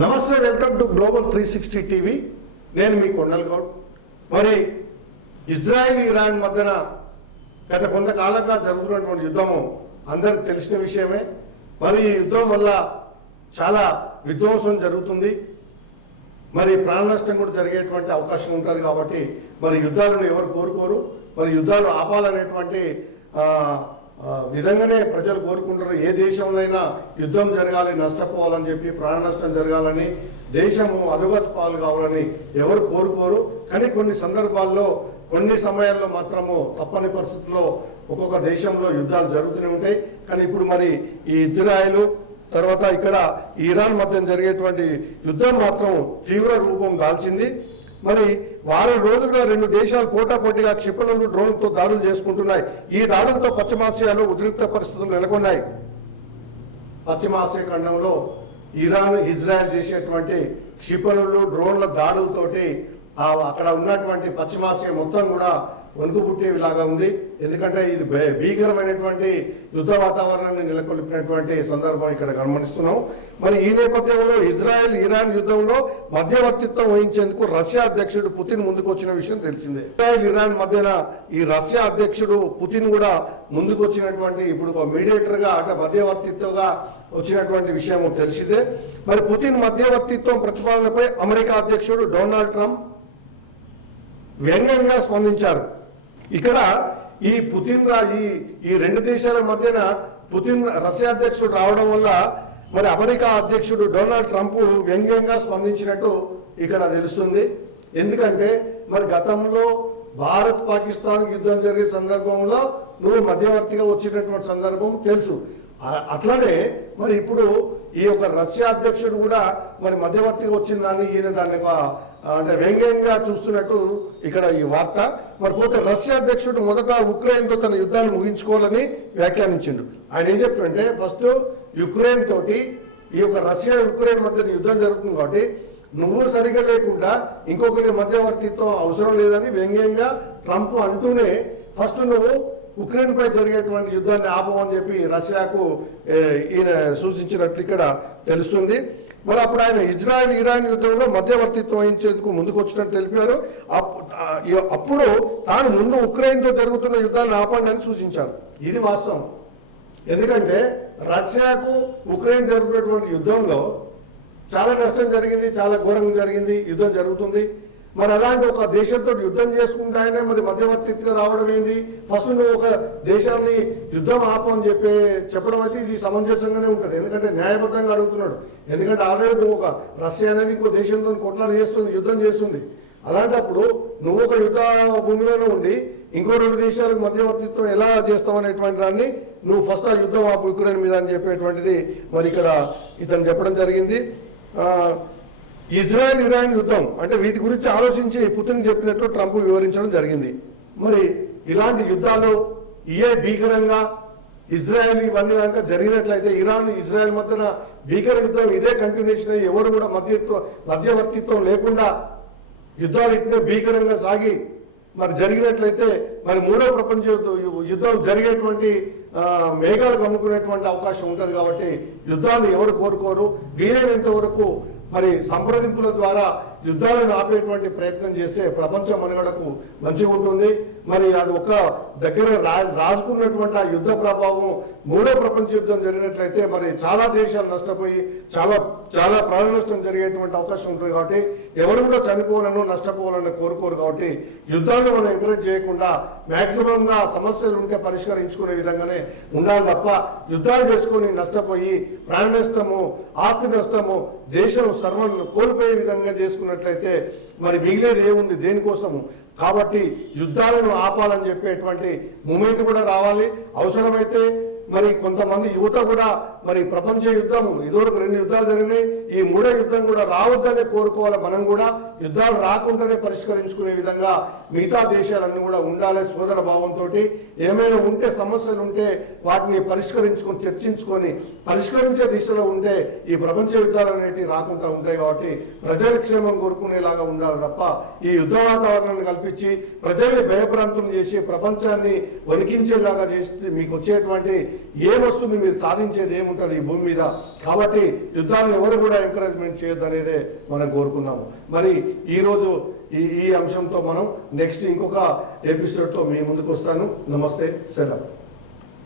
నమస్తే welcome to global three sixty TV నేను మీ కొండల్ గౌడ్. మరి ఇజ్రాయెల్ ఇరాన్ మధ్యన గత కొంతకాలంగా జరుగుతున్నటువంటి యుద్ధము అందరికి తెలిసిన విషయమే. మరి ఈ యుద్ధం వల్ల చాలా విధ్వంసం జరుగుతుంది. మరి ప్రాణ నష్టం కూడా జరిగేటువంటి అవకాశం ఉంటుంది కాబట్టి మరి యుద్ధాలను ఎవరు కోరుకోరు. మరి యుద్ధాలు ఆపాలనేటువంటి విధంగానే ప్రజలు కోరుకుంటారు ఏ దేశంలోనైనా యుద్ధం జరగాలి నష్టపోవాలని చెప్పి ప్రాణ నష్టం జరగాలని దేశము అధోగతి పాలు కావాలని ఎవరు కోరుకోరు. కానీ కొన్ని సందర్భాల్లో కొన్ని సమయాల్లో మాత్రము తప్పని పరిస్థితుల్లో ఒక్కొక్క దేశంలో యుద్ధాలు జరుగుతూనే ఉంటాయి. కానీ ఇప్పుడు మరి ఈ ఇజ్రాయెల్ తర్వాత ఇక్కడ ఇరాన్ మధ్య జరిగేటువంటి యుద్ధం మాత్రం తీవ్ర రూపం దాల్చింది మరి వారం రోజులుగా రెండు దేశాలు పోటాపోటీగా క్షిపణులు డ్రోన్లతో దాడులు చేసుకుంటున్నాయి. ఈ దాడులతో పశ్చిమాసియాలో ఉద్రిక్త పరిస్థితులు నెలకొన్నాయి. పశ్చిమాసియా ఖండంలో ఇరాన్ ఇజ్రాయెల్ చేసేటువంటి క్షిపణులు డ్రోన్ల దాడులతోటి అక్కడ ఉన్నటువంటి పశ్చిమాసియా మొత్తం కూడా వణుకు పుట్టేలాగా ఉంది. ఎందుకంటే ఇది భీకరమైనటువంటి యుద్ధ వాతావరణాన్ని నెలకొల్పినటువంటి సందర్భం ఇక్కడ గమనిస్తున్నాం. మరి ఈ నేపథ్యంలో ఇజ్రాయెల్ ఇరాన్ యుద్ధంలో మధ్యవర్తిత్వం వహించేందుకు రష్యా అధ్యక్షుడు పుతిన్ ముందుకు వచ్చిన విషయం తెలిసిందే. ఇజ్రాయెల్ ఇరాన్ మధ్యన ఈ రష్యా అధ్యక్షుడు పుతిన్ కూడా ముందుకు వచ్చినటువంటి ఇప్పుడు ఒక మీడియేటర్ అంటే మధ్యవర్తిత్వంగా వచ్చినటువంటి విషయం తెలిసిందే. మరి పుతిన్ మధ్యవర్తిత్వం ప్రతిపాదనపై అమెరికా అధ్యక్షుడు డొనాల్డ్ ట్రంప్ వ్యంగ్యంగా స్పందించారు. ఇక్కడ ఈ పుతిన్ రా ఈ ఈ రెండు దేశాల మధ్యన పుతిన్ రష్యా అధ్యక్షుడు రావడం వల్ల మరి అమెరికా అధ్యక్షుడు డొనాల్డ్ ట్రంప్ వ్యంగ్యంగా స్పందించినట్టు ఇక్కడ తెలుస్తుంది. ఎందుకంటే మరి గతంలో భారత్ పాకిస్తాన్ యుద్ధం జరిగే సందర్భంలో నువ్వు మధ్యవర్తిగా వచ్చినటువంటి సందర్భం తెలుసు. అట్లనే మరి ఇప్పుడు ఈ యొక్క రష్యా అధ్యక్షుడు కూడా మరి మధ్యవర్తిగా వచ్చిందని ఈయన దాన్ని అంటే వ్యంగ్యంగా చూస్తున్నట్టు ఇక్కడ ఈ వార్త. మరి పోతే రష్యా అధ్యక్షుడు మొదట ఉక్రెయిన్తో తన యుద్ధాన్ని ముగించుకోవాలని వ్యాఖ్యానించిండు. ఆయన ఏం చెప్తుంటే ఫస్ట్ యుక్రెయిన్ తోటి ఈ యొక్క రష్యా యుక్రెయిన్ మధ్య యుద్ధం జరుగుతుంది కాబట్టి నువ్వు సరిగా లేకుండా ఇంకొకరి మధ్యవర్తిత్వం అవసరం లేదని వ్యంగ్యంగా ట్రంప్ అంటూనే ఫస్ట్ నువ్వు ఉక్రెయిన్ పై జరిగేటువంటి యుద్ధాన్ని ఆపమని చెప్పి రష్యాకు ఈయన సూచించినట్లు ఇక్కడ తెలుస్తుంది. మరి అప్పుడు ఆయన ఇజ్రాయెల్ ఇరాన్ యుద్ధంలో మధ్యవర్తిత్వం వహించేందుకు ముందుకు వచ్చినట్టు తెలిపారు. అప్పుడు తాను ముందు ఉక్రెయిన్తో జరుగుతున్న యుద్ధాన్ని ఆపండి అని సూచించారు. ఇది వాస్తవం. ఎందుకంటే రష్యాకు ఉక్రెయిన్ జరుగుతున్నటువంటి యుద్ధంలో చాలా నష్టం జరిగింది చాలా ఘోరంగా జరిగింది యుద్ధం జరుగుతుంది. మరి అలాంటి ఒక దేశంతో యుద్ధం చేసుకుంటాయనే మరి మధ్యవర్తిగా రావడం ఏంది? ఫస్ట్ నువ్వు ఒక దేశాన్ని యుద్ధం ఆపని అని చెప్పే చెప్పడం అయితే ఇది సమంజసంగానే ఉంటుంది. ఎందుకంటే న్యాయబద్ధంగా అడుగుతున్నాడు. ఎందుకంటే ఆల్రెడీ నువ్వు ఒక రష్యా అనేది ఇంకో దేశంతో కొట్లాట చేస్తుంది యుద్ధం చేస్తుంది. అలాంటప్పుడు నువ్వు ఒక యుద్ధ భూమిలోనే ఉండి ఇంకో రెండు దేశాలకు మధ్యవర్తిత్వం ఎలా చేస్తావు అనేటువంటి దాన్ని నువ్వు ఫస్ట్ ఆ యుద్ధం ఆపు యుక్రెయిన్ మీద అని చెప్పేటువంటిది మరి ఇక్కడ ఇతను చెప్పడం జరిగింది. ఇజ్రాయెల్ ఇరాన్ యుద్ధం అంటే వీటి గురించి ఆలోచించి పుతిన్ చెప్పినట్లు ట్రంప్ వివరించడం జరిగింది. మరి ఇలాంటి యుద్ధాలు ఇయే భీకరంగా ఇజ్రాయెల్ ఇవన్నీ కనుక జరిగినట్లయితే ఇరాన్ ఇజ్రాయెల్ మధ్యన భీకర యుద్ధం ఇదే కంటిన్యూషన్ అయ్యి ఎవరు కూడా మధ్యత్వ మధ్యవర్తిత్వం లేకుండా యుద్ధాలు ఇట్నే భీకరంగా సాగి మరి జరిగినట్లయితే మరి మూడో ప్రపంచ యుద్ధం జరిగేటువంటి మేఘాలు కమ్ముకునేటువంటి అవకాశం ఉంటుంది కాబట్టి యుద్ధాన్ని ఎవరు కోరుకోరు. వీలైనంత వరకు మరి సంప్రదింపుల ద్వారా యుద్ధాలను ఆపేటువంటి ప్రయత్నం చేస్తే ప్రపంచం మనుగడకు మంచిగా ఉంటుంది. మరి అది ఒక దగ్గర రాసుకున్నటువంటి ఆ యుద్ధ ప్రభావం మూడో ప్రపంచ యుద్ధం జరిగినట్లయితే మరి చాలా దేశాలు నష్టపోయి చాలా చాలా ప్రాణ నష్టం జరిగేటువంటి అవకాశం ఉంటుంది కాబట్టి ఎవరు కూడా చనిపోవాలను నష్టపోవాలని కోరుకోరు కాబట్టి యుద్ధాలను మనం ఎంకరేజ్ చేయకుండా మ్యాక్సిమంగా సమస్యలు ఉంటే పరిష్కరించుకునే విధంగానే ఉండాలి తప్ప యుద్ధాలు చేసుకొని నష్టపోయి ప్రాణ నష్టము ఆస్తి నష్టము దేశం సర్వం కోల్పోయే విధంగా చేసుకున్నట్లయితే మరి మిగిలేది ఏముంది? దేనికోసము? కాబట్టి యుద్ధాలను ఆపాలని చెప్పేటువంటి మూమెంట్ కూడా రావాలి. అవసరమైతే మరి కొంతమంది యువత కూడా మరి ప్రపంచ యుద్ధం ఇదివరకు రెండు యుద్ధాలు జరిగినాయి ఈ మూడో యుద్ధం కూడా రావద్దనే కోరుకోవాలి మనం కూడా. యుద్ధాలు రాకుండానే పరిష్కరించుకునే విధంగా మిగతా దేశాలన్నీ కూడా ఉండాలి సోదర భావంతో ఏమైనా ఉంటే సమస్యలు ఉంటే వాటిని పరిష్కరించుకొని చర్చించుకొని పరిష్కరించే దిశలో ఉంటే ఈ ప్రపంచ యుద్ధాలు అనేటివి రాకుండా ఉంటాయి కాబట్టి ప్రజల క్షేమం కోరుకునేలాగా ఉండాలి తప్ప ఈ యుద్ధ వాతావరణాన్ని కల్పించి ప్రజల్ని భయప్రాంతం చేసి ప్రపంచాన్ని వణికించేలాగా చేసి మీకు వచ్చేటువంటి ఏమొస్తుంది మీరు సాధించేది ఏముంటుంది ఈ భూమి మీద? కాబట్టి యుద్ధాలను ఎవరు కూడా ఎంకరేజ్మెంట్ చేయొద్దు అనేదే మనం కోరుకున్నాము. మరి ఈరోజు ఈ ఈ అంశంతో మనం నెక్స్ట్ ఇంకొక ఎపిసోడ్తో మీ ముందుకు వస్తాను. నమస్తే సెలవు.